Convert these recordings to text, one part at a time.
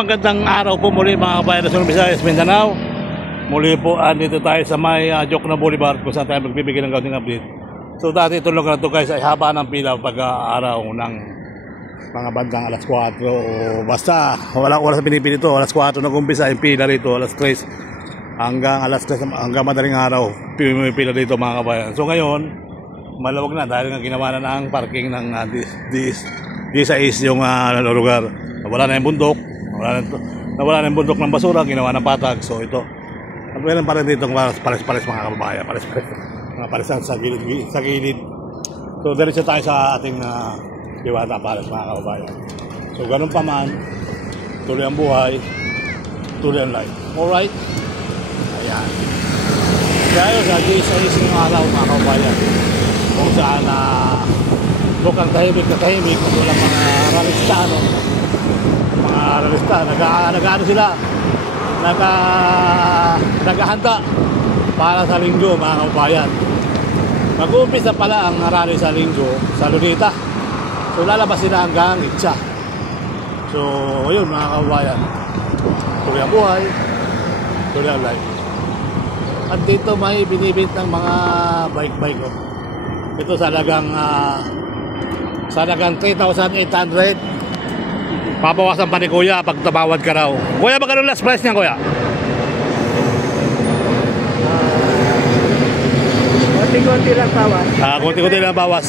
magandang araw po muli mga kabayan ng Luzon, Visayas, Mindanao. Muli po andito tayo sa may Jokno Boulevard kung saan tayo magbibigay ng kaunting update. So dati itong lugar na ito guys ay haba ng pila pag-araw ng mga bandang alas 4 o basta walang oras na pinipili ito. Alas 4 nag-umpisa yung pila rito, alas 3 hanggang alas 3 hanggang madaling araw pila dito mga kabayan. So ngayon malawag na dahil nga ginawa na ng parking ng D6 yung lugar. Wala na yung bundok, nawala na yung bundok ng basura, ginawa ng patag. So ito, meron pa rin dito pares-pares mga kababayan, pares-pares mga paresan sa gilid. So diretso tayo sa ating diwata pares mga kababayan. So ganun pa man, tuloy ang buhay, tuloy ang life. Alright? Ayan. Kaya sa D6 yung araw mga kababayan, kung saan bukang tahimik na tahimik, kung walang mga ralista, nag-ano sila, naghahanda para sa linggo mga kababayan. Mag-uumpisa pala ang rally sa linggo sa Lunita. So lalabas sila hanggang Itza. So ayun mga kababayan, tuloy ang buhay, tuloy ang life. At dito may binibit ng mga bike-bike. Ito salagang 3,800. Pabawasan pa ni Kuya pag tabawad ka raw. Kuya, magkano last price niyan, Kuya? Konti-konti lang bawas. Konti-konti lang bawas.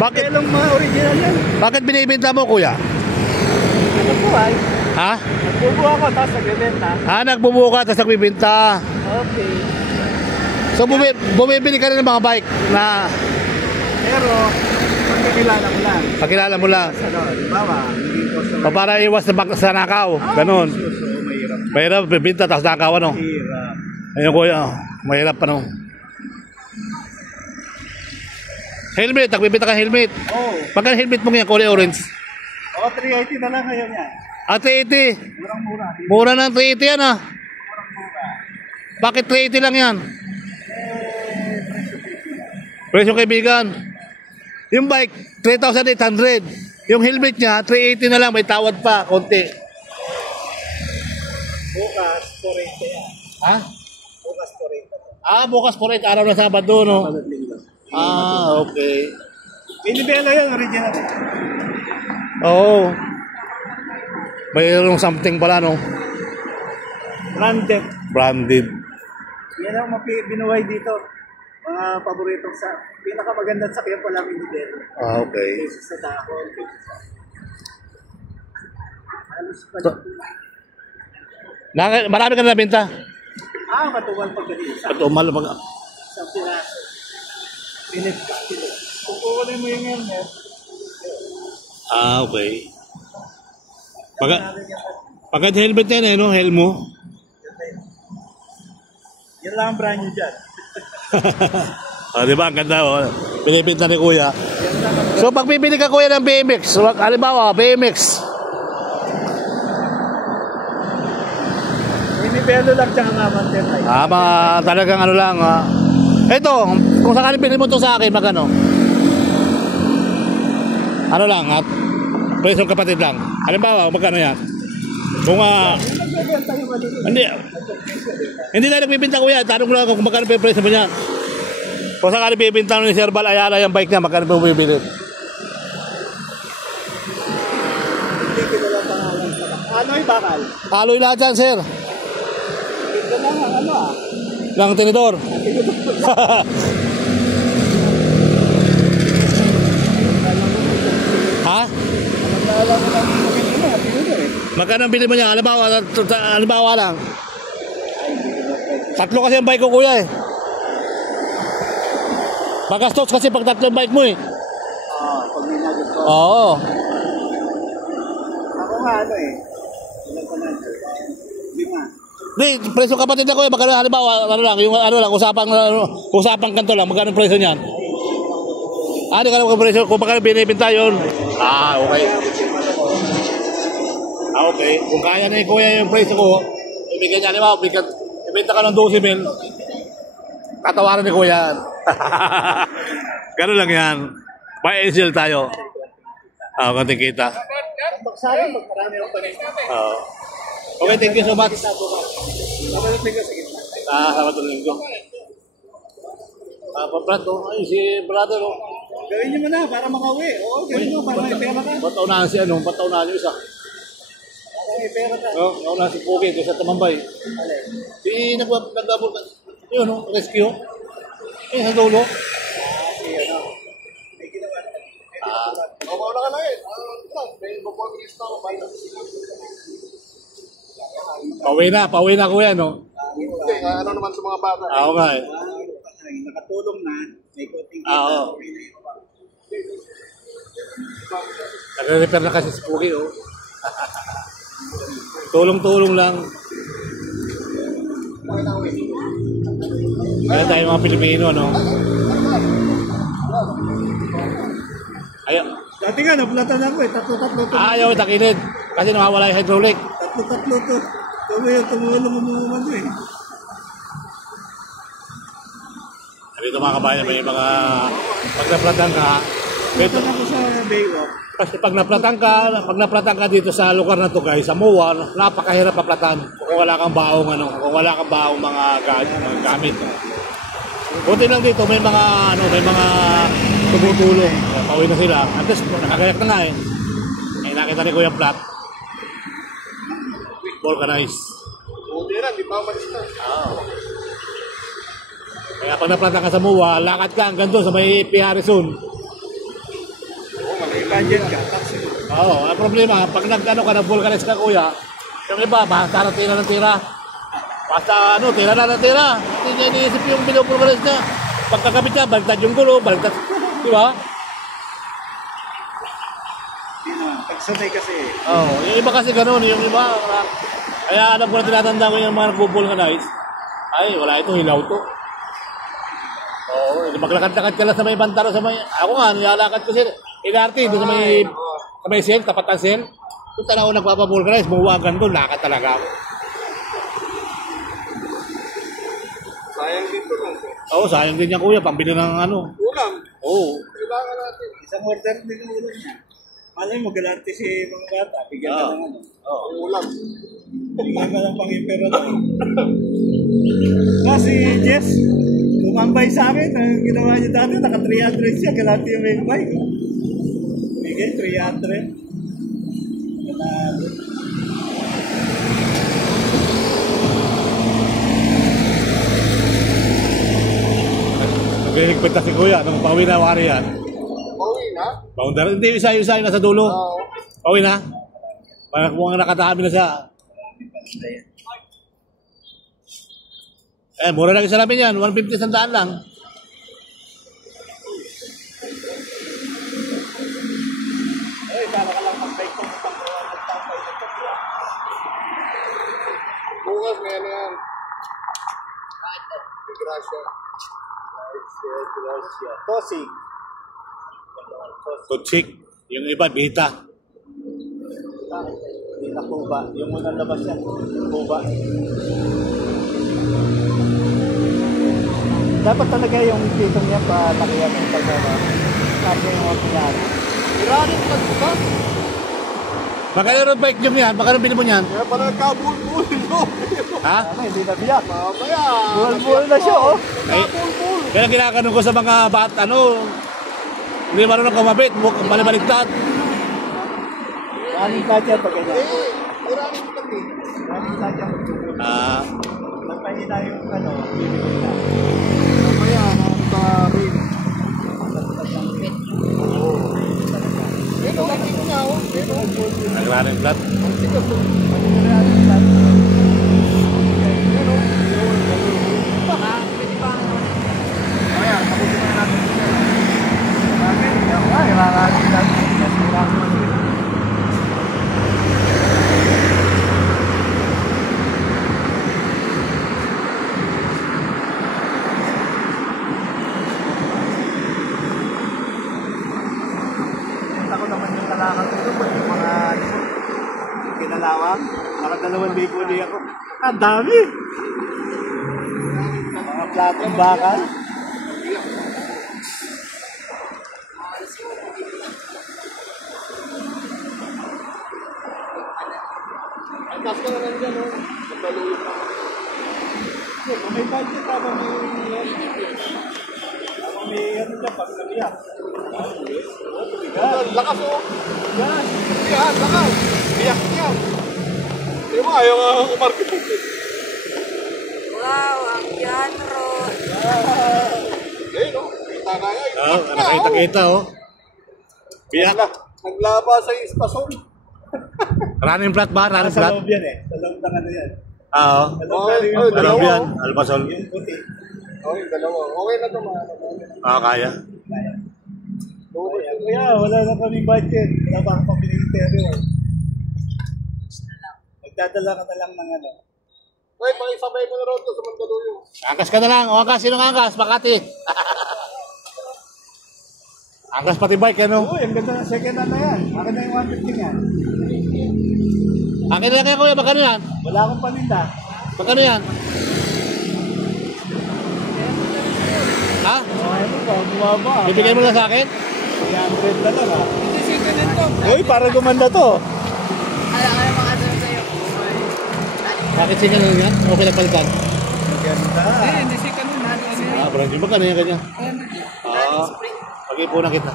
Bakit? Mga original yan. Bakit binibenta mo, Kuya? Nagbubuhay. Ha? Nagbubuha ko, tapos nagbibenta. Nagbubuo ka, tapos nagbibenta. Okay. So, bumibili ka rin ng mga bike na... Pero, pagkakilala mo lang. Pakilala mo lang. Bawa, O para iwas sa nakaw. Ganon. mahirap. Mahirap, bibinta, tapos nakaw, ano? Mahirap. Ayun, Kuya. Mahirap pa, no? Helmet, nagbibinta ka helmet. Oo. Pagka helmet mo ngayon, kulay orange. 380 na lang ngayon yan. 380. Murang-mura. Mura ng 380 yan, Murang-mura. Bakit 380 lang yan? Presyo kaibigan. Yung bike, 3,800. Yung helmet niya, 380 na lang. May tawad pa, konti. Bukas, 480 yan. Ha? Bukas, 480. Bukas po rin. Araw na Sabado, no? Okay. Pinibelo yan, original. Oo. Mayroong something pala, no? Branded. Branded. Yan ang binuhay dito. Mga paboritong pinakamagandang sakyan pala Pinibelo. Okay. Sa dako. Alos pa So, marami ka na nabenta? Katuwal pagkakita. Katumal pag... Sa piraso. Pinit. Kung kukunin mo yung helmet, Okay. Pagka helmet yan, no? Helmo. yan lang ang brand nyo dyan. Diba? Ang ganda, pinipinta ni Kuya. So, pag bibili ka, Kuya, ng BMX, halimbawa, BMX. Pinibelo lang tsaka nga mountain bike. Mga talagang ano lang. Ito, kung sakaling pinili mo ito sa akin, magano? Ano lang, at presyo kapatid lang. Halimbawa, magkano yan? Kung hindi na nagbibinta, Kuya. Tanong lang kung magkano yung presyo mo niyan. Kung sakaling bibinta ni Sir Bal Ayala yung bike niya, magkano yung bibili? Hindi ko na lang pangalan sa baka. Ano'y bakal? Aloy lahat yan, Sir. Ito lang ang Lang tinidor. Ha? alam mo lang Magkano ang bili mo niya? Halimbawa lang. Tatlo kasi ang bike ko, Kuya, eh. Magastos kasi pag tatlo ang bike mo, eh. pag may nagusto. Oo. Ako nga ilan pa na? 5. Di, presyo kapatid na, Kuya. Magkano, halimbawa, usapang kanto lang. Magkano ang presyo niyan? Di ka lang presyo. Kung magkano binibinta yun. Okay. Okay. Kung kaya na yung Kuya yung presyo ko, ibigyan niya, halimbawa, ibenta ka ng 12,000. Katawaran ni Kuya. Ganun lang yan. Buy and sell tayo. Konting kita. Sana pag marami ang panay. Okay, thank you so much. Sabado Linggo sa gitna. Sabado Linggo. Brad, ay, si brother, oh. Gawin niyo muna para makauwi. Oo, gawin mo para may pera ka. Ba't unahan si ano? Ba't unahan yung isa? Para may pera ka. Unahan si Pogi, doon sa Tamambay. Alay. Di nag-double ka. Yun, no? Rescue. Sa dulo. Si ano. May ginawa. Wala ka na eh. May bubogis na ako. Pauwi na kuya, no? Hindi, ano naman sa mga bata. Oo nga eh. Nakatulong na. May konting Oo. Okay na yun. Nagre-repair na kasi si Pogi, oh. Tulong-tulong lang. Kaya tayo mga Pilipino, no? Ayaw. Dati nga, naplatan ako eh. Tatlo-tatlo to. Ayaw itakilid. Kasi nawawala yung hydraulic. Tatlo-tatlo to. Tumulong umuman to eh. Dito mga kabayan, may mga pag naplatan ka, Ito na ko sa Baywalk. kasi pag naplatan ka dito sa lugar na to guys, sa MOA, napakahirap paplatan kung wala kang baong kung wala kang baong mga gamit. Buti lang dito may mga tumutulong. Pauwi na sila. At least nakagayak na nga eh. Ay nakita ni Kuya Plat. Vulcanized. Buti rin, di pa umalis na. Kaya pag naplatan ka sa MOA, lakad ka hanggang doon sa may P. Harrison. May budget ka. Taxi. Oo, ang problema, pag nag-vulcanize ka kuya, yung iba, basta na tira ng tira. Basta tira na ng tira. Hindi niya iniisip yung binubulcanize niya. Pagkakabit niya, baliktad yung gulo, baliktad. Di ba? Pagsanay kasi eh. Oo, yung iba kasi ganun, yung iba. Kaya alam ko na tinatanda ko yung mga nag-vulcanize. Ay, wala ito, hilaw to. Oo, maglakad-lakad ka lang sa may bantaro sa may... Ako nga, nilalakad ko sila. Inarte, doon sa may sel, tapat ng sel. Kung tala ko nagpapavulcanize, buwagan doon, lakad talaga ako. Sayang dito lang. Oo, sayang din yan kuya, pambili ng Ulam. Oo. Kailangan natin. Isang order din ang ulam niya. Malay mo, galante si mga bata. Bigyan ka ng Oo. Ulam. Bigyan ka ng pang-impera doon. Kasi Jess, tumambay sa akin. Ang ginawa niya dati, naka 300 siya. Galante yung may bike. Bigay, 300. Galante. Nagliligpit na si kuya, nung pauwi na wari yan. Pauwi na? Boundary, hindi, isa-isa nasa dulo. Oo. Pauwi na. Parang kung nakatami na siya. Mura lang isa namin yan. 150 sandaan lang. Ay, para ka lang mag-bike kung magtapay na ito. Bukas may ano yan. Gracia. Tosig. Kutsik. Yung iba, bita. Hindi na Cuba. Yung unang labas yan. Cuba. Dapat talaga yung pitong niya pa lakihan ng pagkama. Kasi yung ordinary. Iranin ka buka. Magkano yung bike nyo yan? Magkano bili mo yan? Kaya parang nagkabulbul, no? Ha? Ano, hindi na biyak. Mamaya. Bull na siya, oh. Nagkabulbul. Kaya ginakanon ko sa mga hindi marunong kumabit, malibaliktad. Running catcher pag ganyan. Iranin ka din. Running catcher. Mas mahina yung bibigay na. Mamaya, ano ka rin. Ito, nakikita niya, oh. Ito, Nag-running flat. ang sikat mo. Mamaya, tapusin na natin siya. Bakit? Ay, running catcher. Nasira ko. Ako naman yung kalakal dito po, yung mga kinalawang, nakadalawang libo di ako. Ang dami! Mga platong bakal. Taas ka na lang dyan, oh. Magbaluyot na. Kung may budget habang may ano dyan, pagsabihan. Lakas, oh. Yan. Yan, lakas. Biyak yan. Di ba, ayaw nga umarket. Wow, ang piano. Eh, no? Kita na yan. Nakita-kita, oh. Biyak. Naglaba sa istasyon. Running flat ba? Running Sa flat? loob yan eh. Sa loob ng ano yan. Oo. Sa loob na rin yung Alam dalawa, yan. oh. Albasol. yung puti. Okay, dalawa. Okay na ito, mga Kaya. Kaya. Kaya wala na kami budget. Wala pa akong pambili ng interior. Magdadala ka na lang ng ano. Wait, pakisabay mo na rin ito sa Mandaluyong. Angkas ka na lang. O angkas. Sinong angkas? Makati. Angkas pati bike, ano? Uy, ang ganda ng second hand na yan. Akin na yung 150 yan. Akin na lang kayo, kuya. Magkano yan? Wala akong paninda. Magkano yan? Ha? Okay mo ba? Bumaba. Bibigay mo lang sa akin? 300 na lang ha. Uy, parang gumanda to. Alam ka naman kasi sa'yo. Bakit singa lang yan? Okay na palitan. Ganda. Brand new. Magkano yan kanya? Mag-ipunan kita.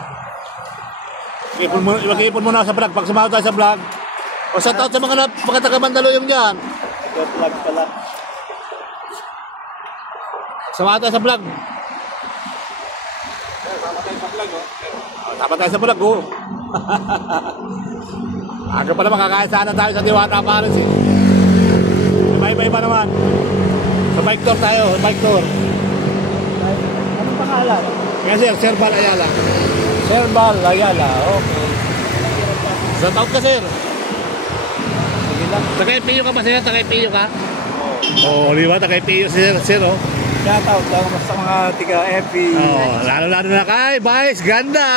Mag-iipon muna ako sa vlog. Pag sumahod tayo sa vlog, o sa taot sa mga taga-Mandaluyong dyan. Nag-vlog pala. Sumahod tayo sa vlog. Tama tayo sa vlog, oh. Aga pa naman, kakain sana tayo sa Diwata Paris, eh. Iba-iba naman. Sa bike tour tayo, bike tour. Anong pangalan? Kaya sir, Sir Bal Ayala. Sir Bal Ayala. Okay. Sa taot ka, sir. Sige lang. Taga-IPU ka ba, sir? Taga-IPU ka? Oo, di ba? Taga-IPU, sir, oh. Shoutout lang sa mga tiga-FB. Oh, lalo-lalo na kay Vice Ganda.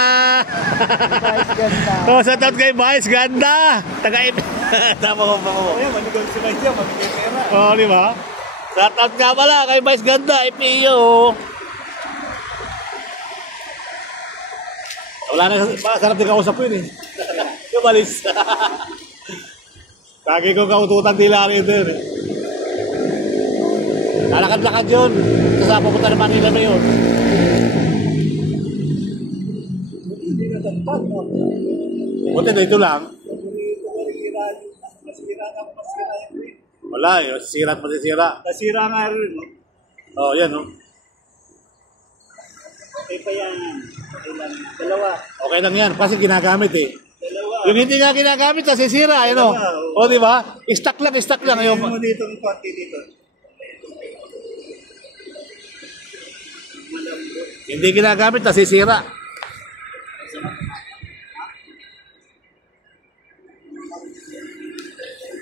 Guys, ganda. Oh, sa taot kay Vice Ganda. Taga-IPU. Tama ko pa ko. Ayan, manigaw si Vice yan. Mamigay pera. Oh, di ba? Sa taot nga pala kay Vice Ganda, IPU. Wala na, sarap din kausap ko yun, eh. Kumalis. Kagi ko kaututan nila rin din, eh. Lalakad-lakad yun. Kasi pupunta na Manila na yun. Hindi na tagpag, no? Buti na ito lang. Paborito ko rin irali. Masira ka, masira yung rin. Wala, eh. Sira at masisira. Nasira nga rin, no? Oh, yan, oh. Okay pa yan. Okay lang. Dalawa. Okay lang yan. Kasi ginagamit, eh. Dalawa. Yung hindi nga ginagamit, nasisira, eh, no? O, di ba? Stock lang. Ayaw mo dito ng konti dito. Hindi ginagamit, nasisira.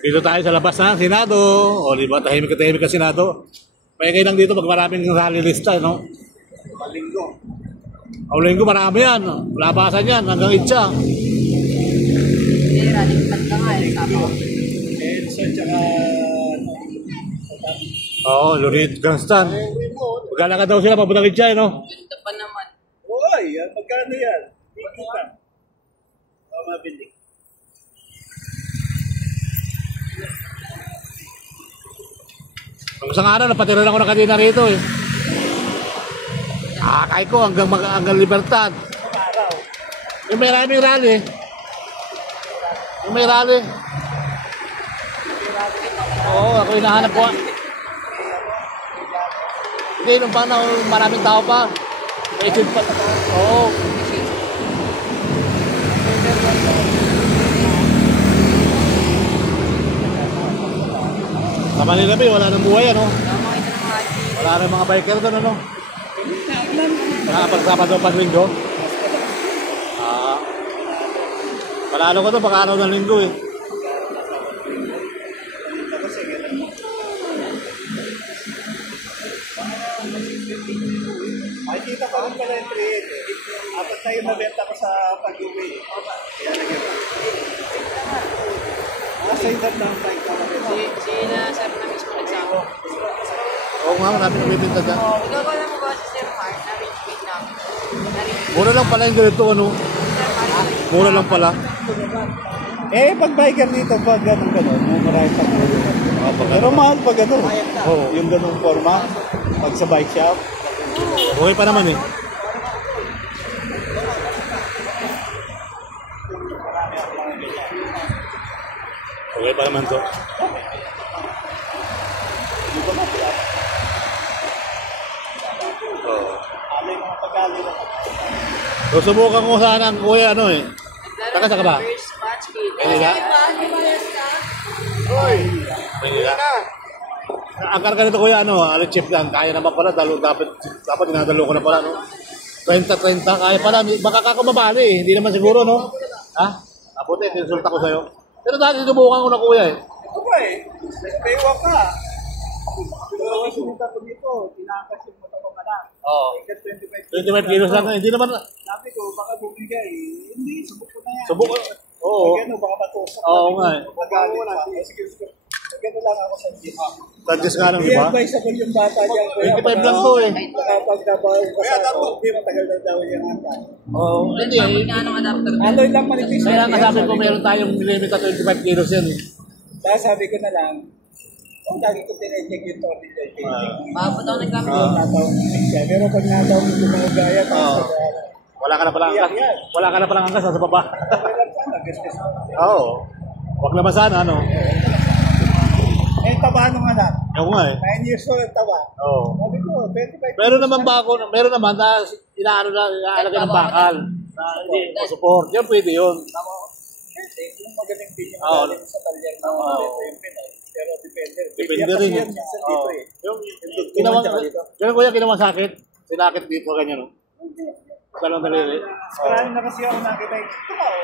Dito tayo sa labas ng Senado. O, di ba? Tahimik ka Senado. Pagkay lang dito pag maraming rally lista, no? Palinggo. O, linggo marami yan. Labasan yan hanggang itcha. Hindi, running pad ka nga eh. Tama. Edson, tsaka... Oo, Lunit Ganstan. Maglalakad daw sila papuntang itcha, no? Ganda pa naman. Uy, magkano yan? Hindi ka. O, mabili. Ang isang araw, napatiran ako ng kanina rito, eh. Kaya ko hanggang Libertad. Araw. Yung may maraming rally. Yung may rally. Oo, ako hinahanap ko. Hindi, nung panahon, maraming tao pa. May isip pa. Oo. Sa Manila Bay, wala nang buhay, ano? Tama ito ng mga Wala nang mga biker doon, ano? Pag-Sabado, pag-Linggo? Palalo ko to, baka araw ng Linggo, eh. Makikita ko rin pala yung 380. Apat tayo nabenta ko sa pag-uwi. Kaya nagyan. Nasa yung downtime ka nabenta. Sina sir na mismo nagsama. Oo nga, marami nang bibinta dyan. Ikaw ko lang mo ba si Sir Mark na reach week namin? Na reach Mura lang pala yung ganito, ano? Sir Mark. Mura lang pala. Pag biker dito, pag ganun, mumurahin pa ko. Pero mahal pag ganun. Oo. Yung ganung forma, pag sa bike shop. Okay pa naman eh. Okay pa naman to. Alay mga pag-alay na. So, subukan ko sana ang kuya ano eh. Taka ka ba? First match kid. Manila? Manila? Ang karga nito kuya ano, alit chip lang. Kaya naman pala, dapat dinadalo ko na pala no. 30-30, kaya pala. Baka kakumabali eh. Hindi naman siguro no. Ha? Aputi, tinsulta ko sa'yo. Pero dati subukan ko na kuya eh. Ito ba eh? Pewa ka. Pero sinita ko dito, tinakas yung mata ko na. Oo. 25 25 kilos lang. Hindi naman. Sabi ko, baka bumigay. Hindi, subok ko na yan. Subukan. Oo. Pag ano, baka matusak. Oo nga eh. Magalit pa. Sige, sige. Pag lang ako sa gym. Tadjust nga lang, di ba? I-advise ako yung bata dyan. 25 lang to eh. Kapag nabaw ka sa ako, hindi matagal na daw yung ata. Oo. Hindi eh. Nga ng adapter. Alloy lang manipis. Kaya nga sabi ko meron tayong limit na 25 kilos yan eh. Kaya sabi ko na lang, lagi ko tinecheck yung tornil. Maabot ako nagkamit. Natawag siya. Pero pag natawag yung mga gaya, Wala ka na palang angkas. Wala ka na palang angkas sa baba. Oo. Wag naman sana ano. Taba nung anak. Yung nga eh. 9 years old ang taba. Oo. Sabi ko, 25. Meron naman ba ako, meron naman na inaano na, inaalagay ng bakal. Na hindi mo support. Yan pwede yun. Yung magaling din yung Oo. magaling sa talyer na yung Pinoy. Pero depende. Depende rin. Yan, minsan dito eh. Yung ginawa, ganun kuya ginawa sakit. Sinakit dito, ganyan no. Dalawang daliri. Marami na kasi ako nakita yung taba o.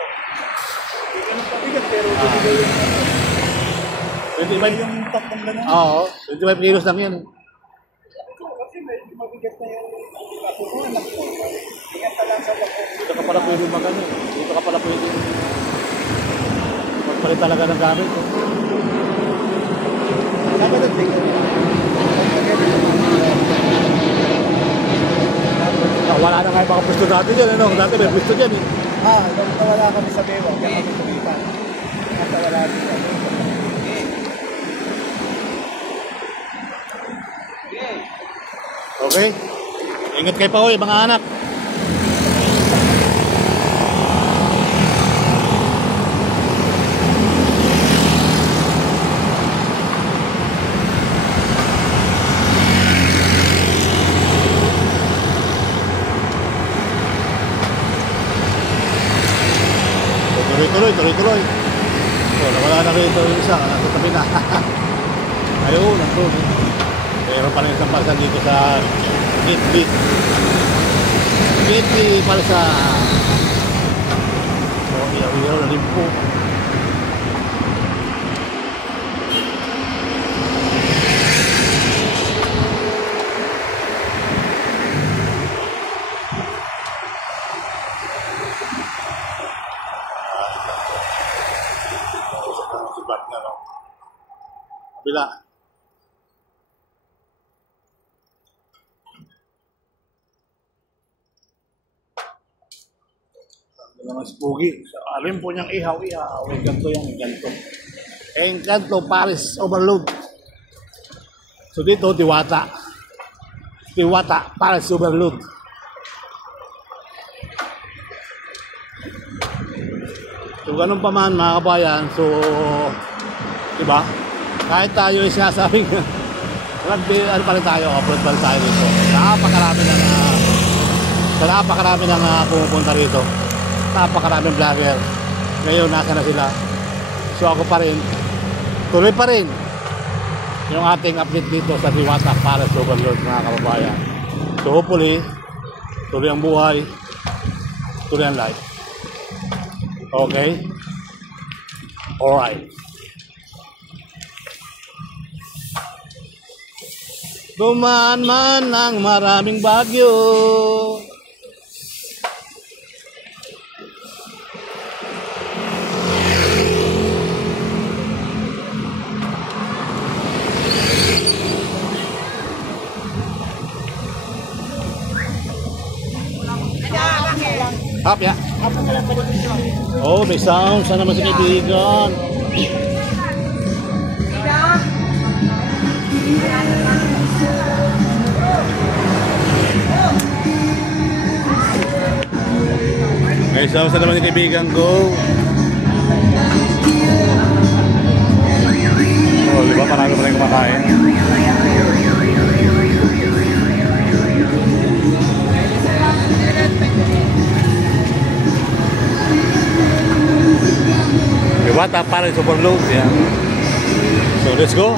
Hindi ganun pabigat pero bumigay yung 25. yung tatlong ganun. Oo. 25 kilos lang yan. Kasi medyo mabigat na yung kaso ko anak ko. Ingat pa lang sa lako. Dito ka pala pwede magano. Dito ka pala pwede. Magpalit talaga ng gamit. Dapat nagbigat. Wala na nga yung mga pwesto dati dyan. Ano? Dati may pwesto dyan eh. Nawala kami sa Bewa. Kaya kami tumipan. Nawala kami sa Bewa. Okay? Ingat kayo pa mga anak. Tuloy. Nawala na rito yung isa. Nasa tabi na. Ayun, nandun. Meron pa rin isang palsa dito sa Gitli. Gitli palsa. So, iyaw na rin po. Sibat na, no? Kabila. Naman si Pugi. Alin po niyang ihaw. Engkanto yan, engkanto. Engkanto, Paris Overload. So dito, Diwata. Diwata, Paris Overload. So ganun pa man mga kabayan. So, diba? Kahit tayo ay sinasabing ano pa rin tayo, upload pa rin tayo dito. Napakarami ng pumupunta rito. Napakaraming vlogger. Ngayon, nasa na sila. So ako pa rin, tuloy pa rin yung ating update dito sa Diwata para sa Overload mga kababayan. So hopefully, tuloy ang buhay, tuloy ang life. Okay? Alright. Dumaan man ang maraming bagyo. Hap ya. Oh, may sound. Sana naman sa kaibigan. May sound. Sana naman sa kaibigan ko. Oh, di ba? Marami pa rin kumakain. Diba? Para sa overload. Yan. So, let's go.